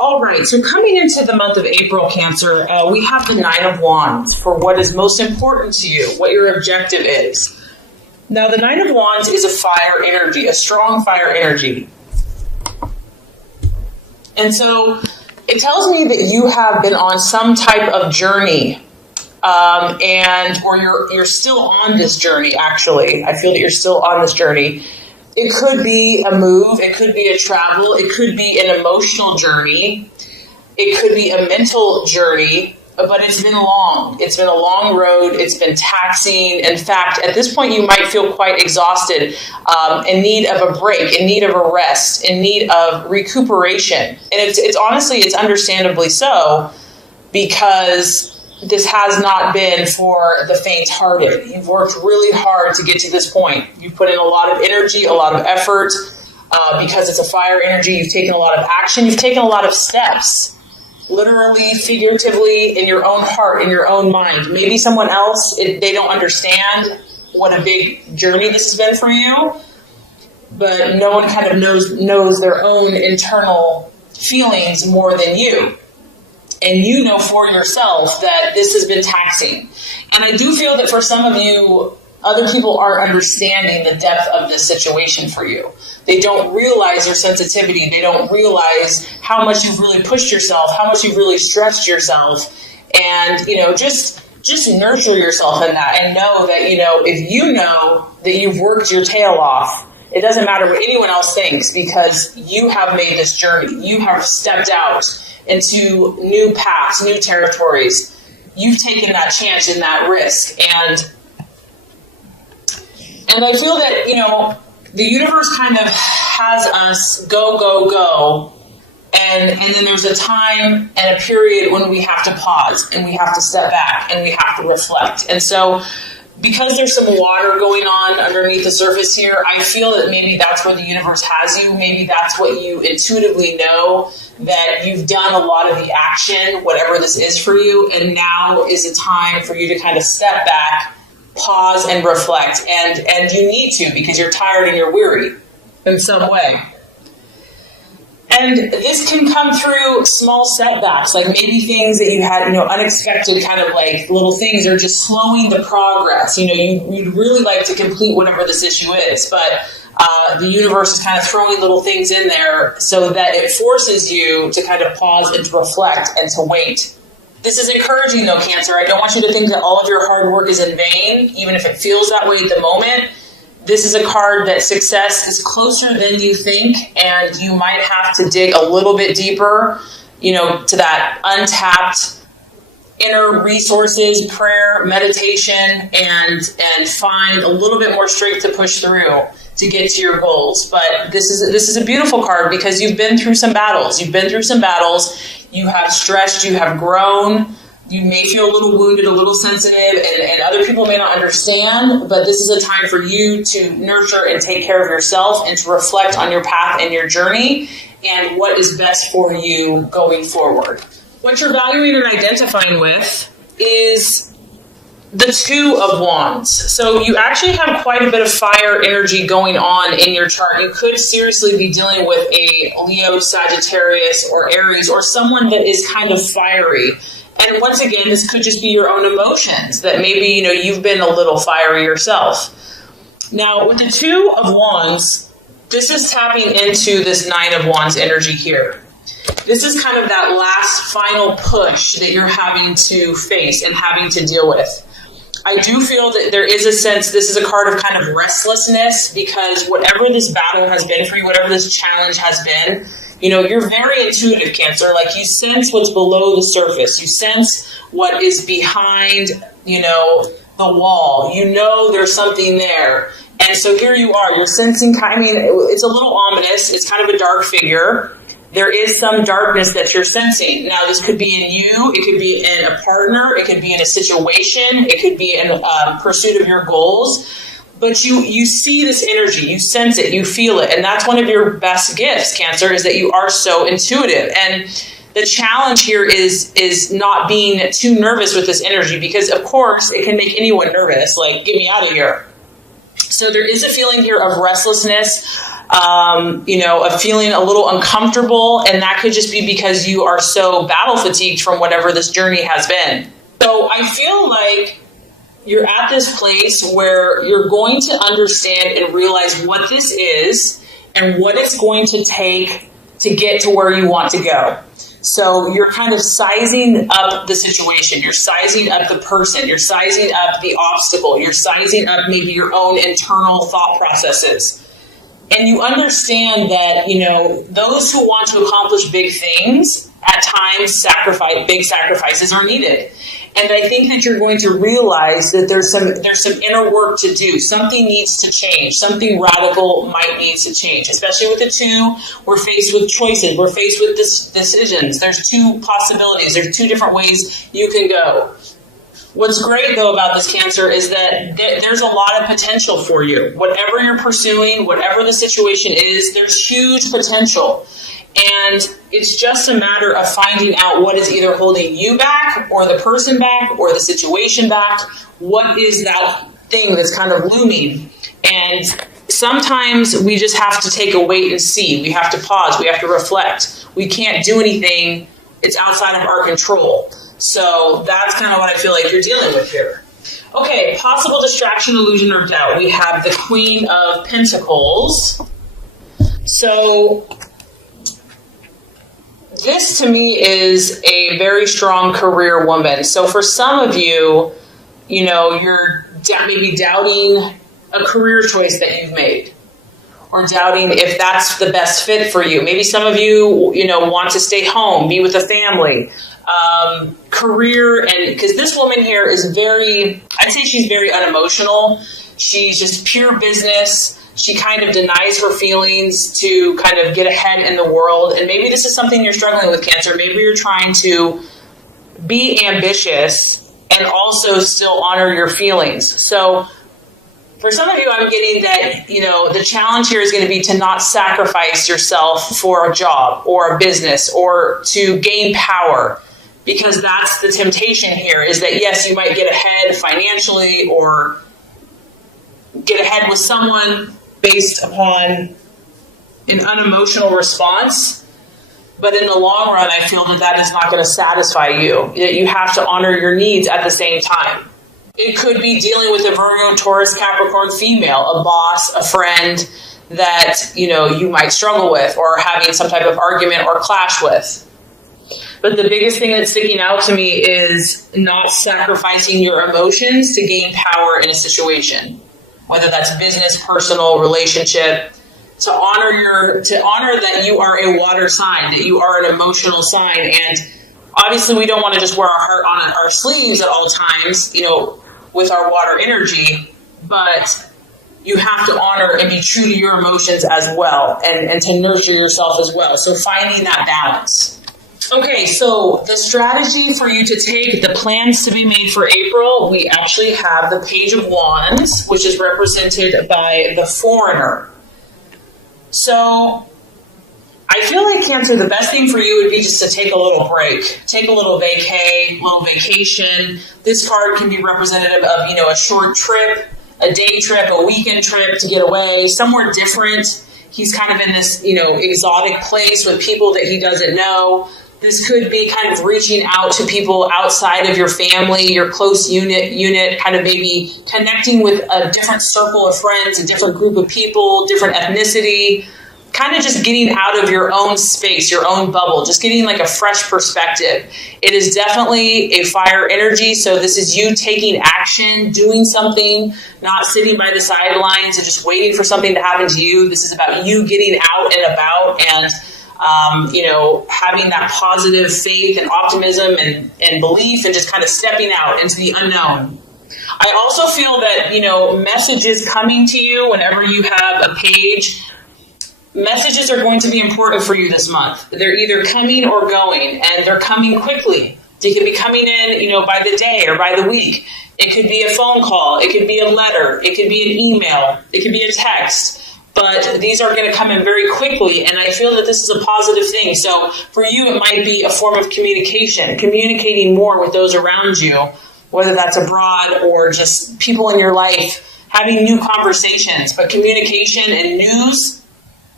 All right, so coming into the month of April, Cancer, we have the Nine of Wands for what is most important to you, what your objective is. Now, the Nine of Wands is a fire energy, a strong fire energy. And so it tells me that you have been on some type of journey, or you're still on this journey, actually. I feel that you're still on this journey. It could be a move, it could be a travel, it could be an emotional journey, it could be a mental journey, but it's been long. It's been a long road, it's been taxing. In fact, at this point you might feel quite exhausted, in need of a break, in need of a rest, in need of recuperation. And it's honestly, it's understandably so, because this has not been for the faint-hearted. You've worked really hard to get to this point. You've put in a lot of energy, a lot of effort, because it's a fire energy. You've taken a lot of action. You've taken a lot of steps, literally, figuratively, in your own heart, in your own mind. Maybe someone else, they don't understand what a big journey this has been for you, but no one kind of knows their own internal feelings more than you. And you know for yourself that this has been taxing. And I do feel that for some of you, other people aren't understanding the depth of this situation for you. They don't realize your sensitivity. They don't realize how much you've really pushed yourself, how much you've really stretched yourself. And, just nurture yourself in that and know that, if you know that you've worked your tail off, it doesn't matter what anyone else thinks, because you have made this journey. You have stepped out into new paths, new territories. You've taken that chance and that risk. And I feel that, the universe kind of has us go, go, go. And then there's a time and a period when we have to pause and we have to step back and we have to reflect. And so because there's some water going on underneath the surface here, I feel that maybe that's where the universe has you. Maybe that's what you intuitively know, that you've done a lot of the action, whatever this is for you, and now is a time for you to kind of step back, pause, and reflect. And you need to, because you're tired and you're weary in some way. And this can come through small setbacks, like maybe things that you had, unexpected kind of like little things are just slowing the progress. You'd really like to complete whatever this issue is, but the universe is kind of throwing little things in there so that it forces you to kind of pause and to reflect and to wait. This is encouraging though, Cancer. I don't want you to think that all of your hard work is in vain, even if it feels that way at the moment. This is a card that success is closer than you think, and you might have to dig a little bit deeper, to that untapped inner resources, prayer, meditation, and find a little bit more strength to push through to get to your goals. But this is a beautiful card because you've been through some battles. You've been through some battles. You have stretched. You have grown. You may feel a little wounded, a little sensitive, and other people may not understand, but this is a time for you to nurture and take care of yourself and to reflect on your path and your journey and what is best for you going forward. What you're valuing and identifying with is the Two of Wands. So you actually have quite a bit of fire energy going on in your chart. You could seriously be dealing with a Leo, Sagittarius, or Aries, or someone that is kind of fiery. And once again, this could just be your own emotions, that maybe, you've been a little fiery yourself. Now, with the Two of Wands, this is tapping into this Nine of Wands energy here. This is kind of that last final push that you're having to face and having to deal with. I do feel that there is a sense, this is a card of kind of restlessness, because whatever this battle has been for you, whatever this challenge has been, you're very intuitive, Cancer. Like, you sense what's below the surface. You sense what is behind, the wall. There's something there. And so here you are. You're sensing, it's a little ominous. It's kind of a dark figure. There is some darkness that you're sensing. Now, this could be in you. It could be in a partner. It could be in a situation. It could be in pursuit of your goals. But you see this energy, you sense it, you feel it. And that's one of your best gifts, Cancer, is that you are so intuitive. And the challenge here is not being too nervous with this energy, because, of course, it can make anyone nervous. Like, get me out of here. So there is a feeling here of restlessness. of feeling a little uncomfortable. And that could just be because you are so battle fatigued from whatever this journey has been. So I feel like you're at this place where you're going to understand and realize what this is and what it's going to take to get to where you want to go. So you're kind of sizing up the situation. You're sizing up the person. You're sizing up the obstacle. You're sizing up maybe your own internal thought processes. And you understand that, those who want to accomplish big things, at times big sacrifices are needed. And I think that you're going to realize that there's some inner work to do. Something needs to change. Something radical might need to change. Especially with the two, we're faced with choices. We're faced with decisions. There's two possibilities. There's two different ways you can go. What's great, though, about this Cancer is that there's a lot of potential for you. Whatever you're pursuing, whatever the situation is, there's huge potential. And it's just a matter of finding out what is either holding you back or the person back or the situation back. What is that thing that's kind of looming? And sometimes we just have to take a wait and see. We have to pause. We have to reflect. We can't do anything. It's outside of our control. So that's kind of what I feel like you're dealing with here. Okay, possible distraction, illusion, or doubt. We have the Queen of Pentacles. So this to me is a very strong career woman. So for some of you, you're maybe doubting a career choice that you've made, or doubting if that's the best fit for you. Maybe some of you, want to stay home, be with a family. Career, and because this woman here is I'd say she's very unemotional. She's just pure business. She kind of denies her feelings to kind of get ahead in the world. And maybe this is something you're struggling with, Cancer. Maybe you're trying to be ambitious and also still honor your feelings. So for some of you, I'm getting that, the challenge here is going to be to not sacrifice yourself for a job or a business or to gain power. Because that's the temptation here, is that yes, you might get ahead financially or get ahead with someone based upon an unemotional response. But in the long run, I feel that is not going to satisfy you. That you have to honor your needs at the same time. It could be dealing with a Virgo, Taurus, Capricorn female, a boss, a friend that, you might struggle with or having some type of argument or clash with. But the biggest thing that's sticking out to me is not sacrificing your emotions to gain power in a situation, whether that's business, personal, relationship. To honor that you are a water sign, that you are an emotional sign, and obviously we don't want to just wear our heart on our sleeves at all times, with our water energy, but you have to honor and be true to your emotions as well, and to nurture yourself as well. So finding that balance. Okay, so the strategy for you to take, the plans to be made for April, we actually have the Page of Wands, which is represented by the Foreigner. So I feel like, Cancer, the best thing for you would be just to take a little break, take a little vacation. This card can be representative of, a short trip, a day trip, a weekend trip to get away, somewhere different. He's kind of in this, exotic place with people that he doesn't know. This could be kind of reaching out to people outside of your family, your close unit, kind of maybe connecting with a different circle of friends, a different group of people, different ethnicity, kind of just getting out of your own space, your own bubble, just getting like a fresh perspective. It is definitely a fire energy. So this is you taking action, doing something, not sitting by the sidelines and just waiting for something to happen to you. This is about you getting out and about and having that positive faith and optimism and belief and just kind of stepping out into the unknown. I also feel that, messages coming to you whenever you have a page, messages are going to be important for you this month. They're either coming or going, and they're coming quickly. They could be coming in, by the day or by the week. It could be a phone call. It could be a letter. It could be an email. It could be a text. But these are going to come in very quickly, and I feel that this is a positive thing. So for you, it might be a form of communicating more with those around you, whether that's abroad or just people in your life, having new conversations. But communication and news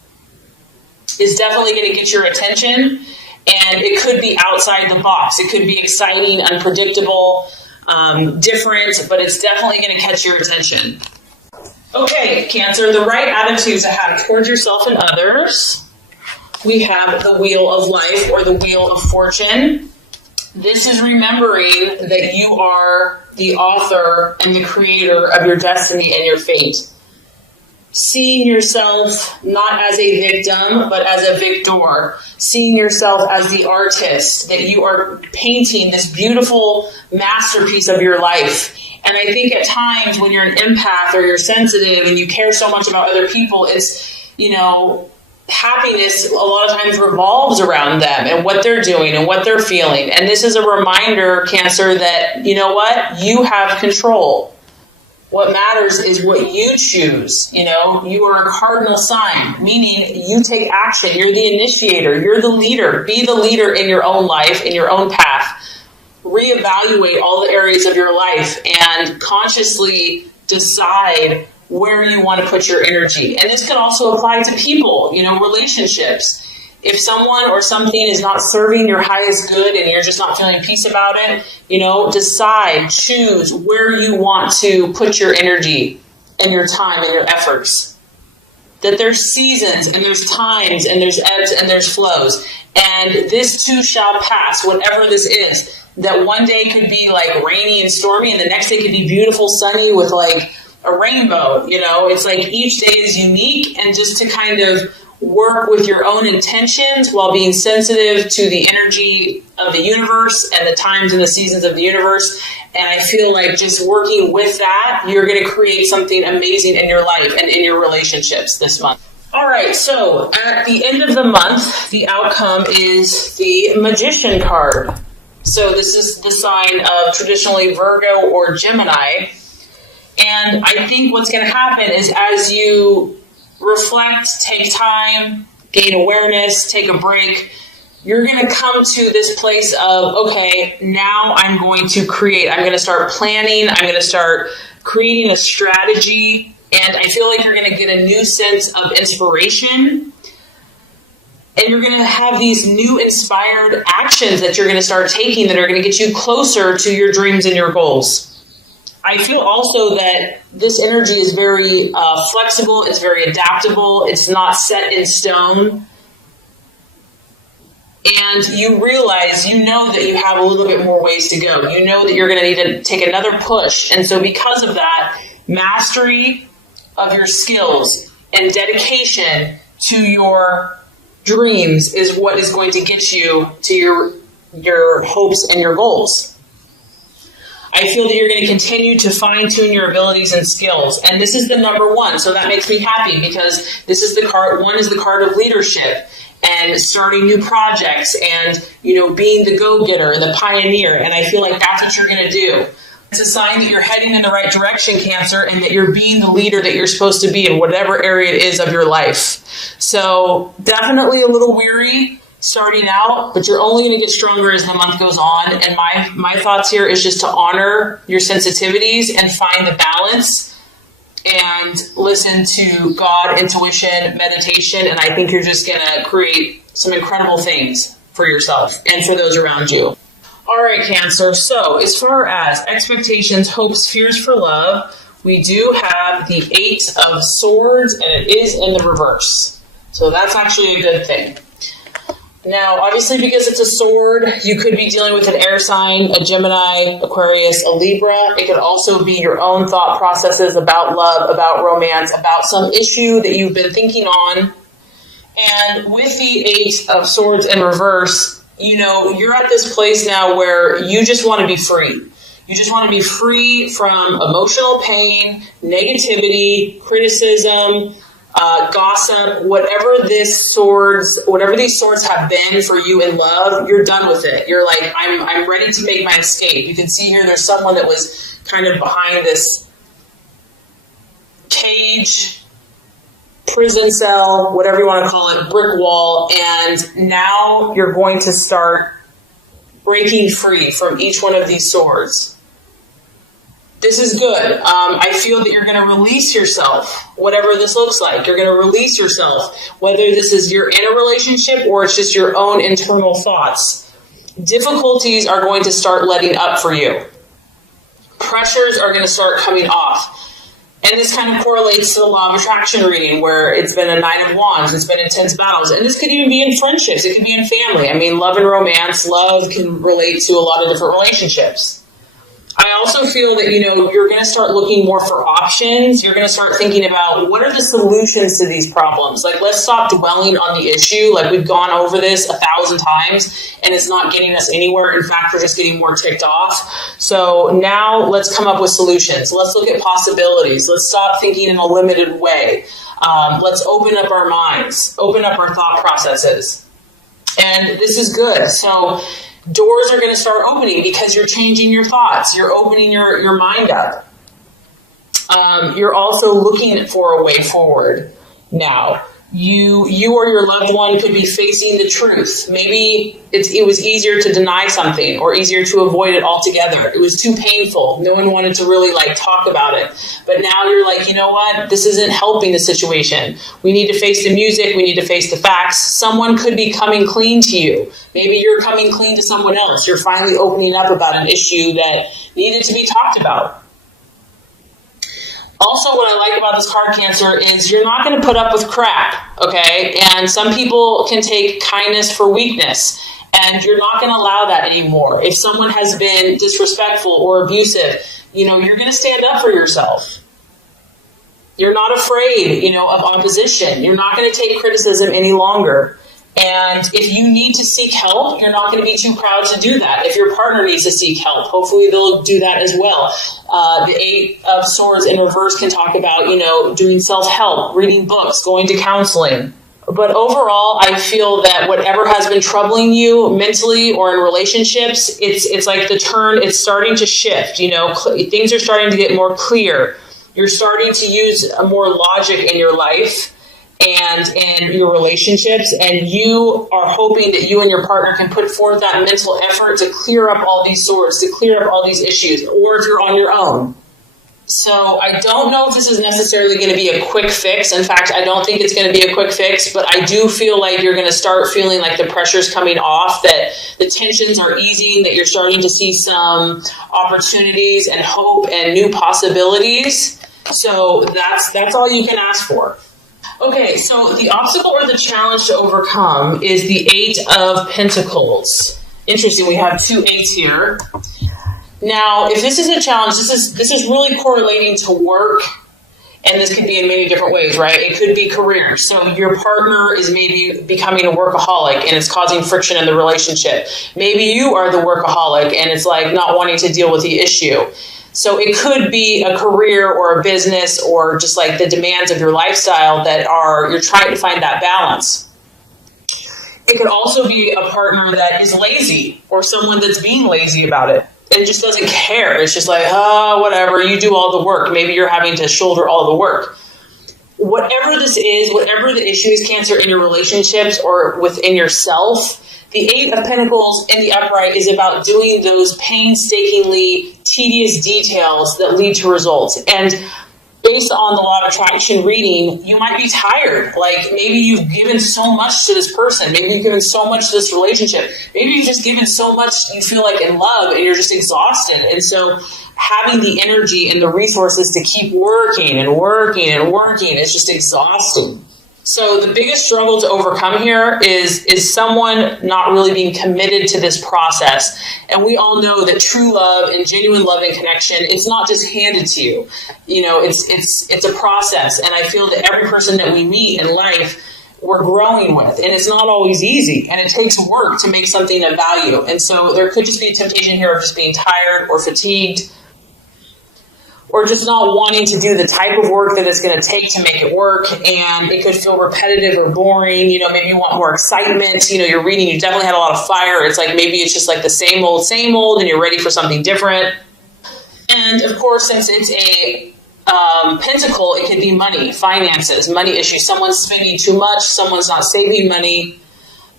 is definitely going to get your attention, and it could be outside the box. It could be exciting, unpredictable, different, but it's definitely going to catch your attention. Okay, Cancer, the right attitudes to have towards yourself and others. We have the Wheel of Life, or the Wheel of Fortune. This is remembering that you are the author and the creator of your destiny and your fate. Seeing yourself not as a victim, but as a victor. Seeing yourself as the artist, that you are painting this beautiful masterpiece of your life. And I think at times when you're an empath or you're sensitive and you care so much about other people, it's, happiness a lot of times revolves around them and what they're doing and what they're feeling. And this is a reminder, Cancer, that, you know what? You have control. What matters is what you choose. You are a cardinal sign, meaning you take action. You're the initiator. You're the leader. Be the leader in your own life, in your own path. Reevaluate all the areas of your life and consciously decide where you want to put your energy. And this can also apply to people, relationships. If someone or something is not serving your highest good and you're just not feeling peace about it, decide, choose where you want to put your energy and your time and your efforts. That there's seasons and there's times and there's ebbs and there's flows. And this too shall pass, whatever this is. That one day could be like rainy and stormy and the next day could be beautiful, sunny with like a rainbow. It's like each day is unique, and just to kind of work with your own intentions while being sensitive to the energy of the universe and the times and the seasons of the universe. And I feel like just working with that, you're going to create something amazing in your life and in your relationships this month. All right, so at the end of the month, the outcome is the Magician card. So this is the sign of traditionally Virgo or Gemini. And I think what's going to happen is as you reflect, take time, gain awareness, take a break, you're going to come to this place of, okay, now I'm going to create. I'm going to start planning. I'm going to start creating a strategy. And I feel like you're going to get a new sense of inspiration. And you're going to have these new inspired actions that you're going to start taking that are going to get you closer to your dreams and your goals. I feel also that this energy is very flexible. It's very adaptable. It's not set in stone. And you realize, that you have a little bit more ways to go. You know that you're going to need to take another push. And so because of that, mastery of your skills and dedication to your dreams is what is going to get you to your hopes and your goals. I feel that you're going to continue to fine-tune your abilities and skills. And this is the number one. So that makes me happy because this is the card. One is the card of leadership and starting new projects and, being the go-getter and the pioneer. And I feel like that's what you're going to do. It's a sign that you're heading in the right direction, Cancer, and that you're being the leader that you're supposed to be in whatever area it is of your life. So definitely a little weary starting out, but you're only going to get stronger as the month goes on. And my thoughts here is just to honor your sensitivities and find the balance and listen to God, intuition, meditation. And I think you're just going to create some incredible things for yourself and for those around you. All right, Cancer. So as far as expectations, hopes, fears for love, we do have the 8 of Swords, and it is in the reverse. So that's actually a good thing. Now, obviously, because it's a sword, you could be dealing with an air sign, a Gemini, Aquarius, a Libra. It could also be your own thought processes about love, about romance, about some issue that you've been thinking on. And with the 8 of Swords in reverse, you're at this place now where you just want to be free. You just want to be free from emotional pain, negativity, criticism, gossip, whatever these swords have been for you in love, you're done with it. You're like, I'm ready to make my escape. You can see here there's someone that was kind of behind this cage, prison cell, whatever you want to call it, brick wall, and now you're going to start breaking free from each one of these swords. This is good. I feel that you're going to release yourself, whatever this looks like. You're going to release yourself, whether this is you're in a relationship or it's just your own internal thoughts. Difficulties are going to start letting up for you. Pressures are going to start coming off. And this kind of correlates to the law of attraction reading, where it's been a 9 of Wands, it's been intense battles. And this could even be in friendships, it could be in family. I mean, love and romance, love can relate to a lot of different relationships. I also feel that, you're going to start looking more for options. You're going to start thinking about what are the solutions to these problems. Like, let's stop dwelling on the issue. Like, we've gone over this 1,000 times and it's not getting us anywhere. In fact, we're just getting more ticked off. So now let's come up with solutions. Let's look at possibilities. Let's stop thinking in a limited way. Let's open up our minds, open up our thought processes. And this is good. So doors are going to start opening because you're changing your thoughts. You're opening your mind up. You're also looking for a way forward now. You or your loved one could be facing the truth. Maybe it was easier to deny something or easier to avoid it altogether. It was too painful. No one wanted to really talk about it. But now you're like, you know what? This isn't helping the situation. We need to face the music. We need to face the facts. Someone could be coming clean to you. Maybe you're coming clean to someone else. You're finally opening up about an issue that needed to be talked about. Also, what I like about this card, Cancer, is you're not going to put up with crap, okay? And some people can take kindness for weakness, and you're not going to allow that anymore. If someone has been disrespectful or abusive, you're going to stand up for yourself. You're not afraid, of opposition. You're not going to take criticism any longer. And if you need to seek help, you're not going to be too proud to do that. If your partner needs to seek help, hopefully they'll do that as well. The 8 of Swords in reverse can talk about, doing self-help, reading books, going to counseling. But overall, I feel that whatever has been troubling you mentally or in relationships, it's like the turn, it's starting to shift. Things are starting to get more clear. You're starting to use more logic in your life and in your relationships, and you are hoping that you and your partner can put forth that mental effort to clear up all these swords, to clear up all these issues, or if you're on your own. So I don't know if this is necessarily going to be a quick fix. In fact, I don't think it's going to be a quick fix, but I do feel like you're going to start feeling like the pressure's coming off, that the tensions are easing, that you're starting to see some opportunities and hope and new possibilities. So that's all you can ask for. Okay, so the obstacle or the challenge to overcome is the 8 of Pentacles. Interesting, we have 2 8s here. Now, if this is a challenge, this is really correlating to work, and this could be in many different ways, right? It could be career. So your partner is maybe becoming a workaholic and it's causing friction in the relationship. Maybe you are the workaholic and it's like not wanting to deal with the issue. So it could be a career or a business or just like the demands of your lifestyle that you're trying to find that balance. It could also be a partner that is lazy or someone that's being lazy about it. It just doesn't care. It's just like, whatever, you do all the work. Maybe you're having to shoulder all the work. Whatever this is, whatever the issue is, Cancer, in your relationships or within yourself, the 8 of Pentacles in the upright is about doing those painstakingly tedious details that lead to results. And based on the law of attraction reading, you might be tired. Like maybe you've given so much to this person. Maybe you've given so much to this relationship. Maybe you've just given so much you feel like in love and you're just exhausted. And so having the energy and the resources to keep working and working and working is just exhausting. So the biggest struggle to overcome here is someone not really being committed to this process. And we all know that true love and genuine love and connection, it's not just handed to you. It's a process. And I feel that every person that we meet in life, we're growing with. And it's not always easy. And it takes work to make something of value. And so there could just be a temptation here of just being tired or fatigued, or just not wanting to do the type of work that it's going to take to make it work. And it could feel repetitive or boring. Maybe you want more excitement. You're reading, you definitely had a lot of fire. It's like maybe it's just like the same old, and you're ready for something different. And of course, since it's a pentacle, it could be money, finances, money issues. Someone's spending too much. Someone's not saving money.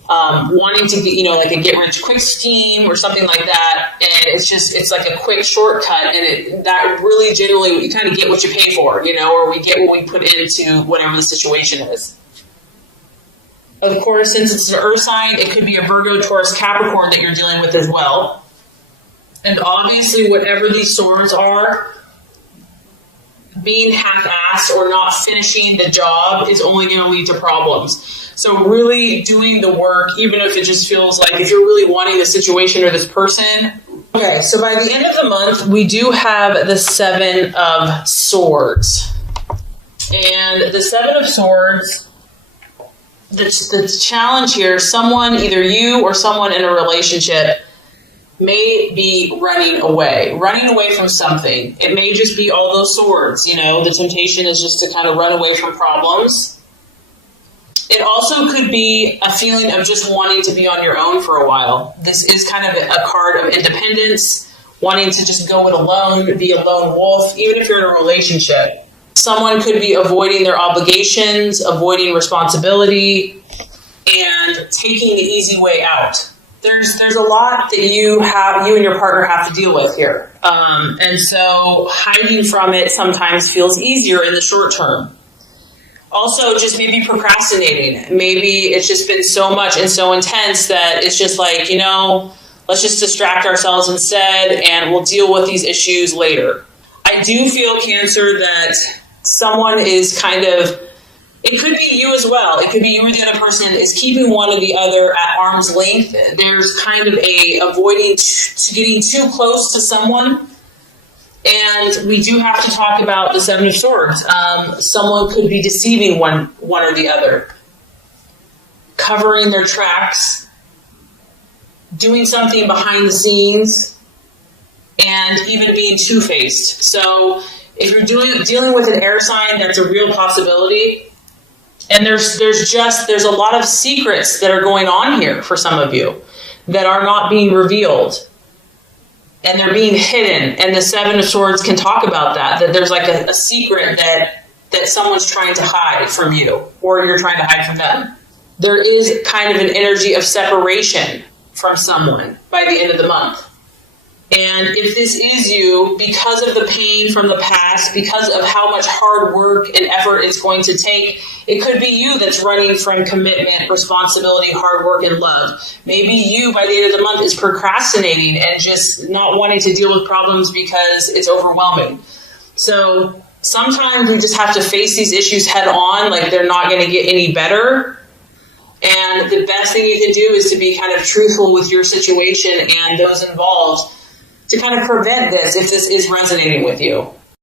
wanting to get, like a get rich quick scheme or something like that. And it's like a quick shortcut. And that really generally, you kind of get what you pay for, or we get what we put into whatever the situation is. Of course, since it's an earth sign, it could be a Virgo, Taurus, Capricorn that you're dealing with as well. And obviously, whatever these swords are, being half-assed or not finishing the job is only going to lead to problems. So really doing the work, even if it just feels like if you're really wanting the situation or this person. Okay, so by the end of the month, we do have the Seven of Swords. And the Seven of Swords, the challenge here, someone, either you or someone in a relationship, may be running away from something. It may just be all those swords, the temptation is just to kind of run away from problems. It also could be a feeling of just wanting to be on your own for a while. This is kind of a card of independence, wanting to just go it alone, be a lone wolf, even if you're in a relationship. Someone could be avoiding their obligations, avoiding responsibility, and taking the easy way out. There's a lot that you and your partner have to deal with here. And so hiding from it sometimes feels easier in the short term. Also, just maybe procrastinating. Maybe it's just been so much and so intense that it's just like, let's just distract ourselves instead and we'll deal with these issues later. I do feel, Cancer, that someone is it could be you as well. It could be you or the other person is keeping one or the other at arm's length. There's kind of avoiding getting too close to someone. And we do have to talk about the Seven of Swords. Someone could be deceiving one or the other, covering their tracks, doing something behind the scenes, and even being two-faced. So if you're dealing with an air sign, that's a real possibility. And there's a lot of secrets that are going on here for some of you that are not being revealed. And they're being hidden. And the Seven of Swords can talk about that there's like a secret that someone's trying to hide from you, or you're trying to hide from them. There is kind of an energy of separation from someone by the end of the month. And if this is you, because of the pain from the past, because of how much hard work and effort it's going to take, it could be you that's running from commitment, responsibility, hard work, and love. Maybe you, by the end of the month, is procrastinating and just not wanting to deal with problems because it's overwhelming. So sometimes we just have to face these issues head on, like they're not going to get any better. And the best thing you can do is to be kind of truthful with your situation and those involved, to kind of prevent this if this is resonating with you.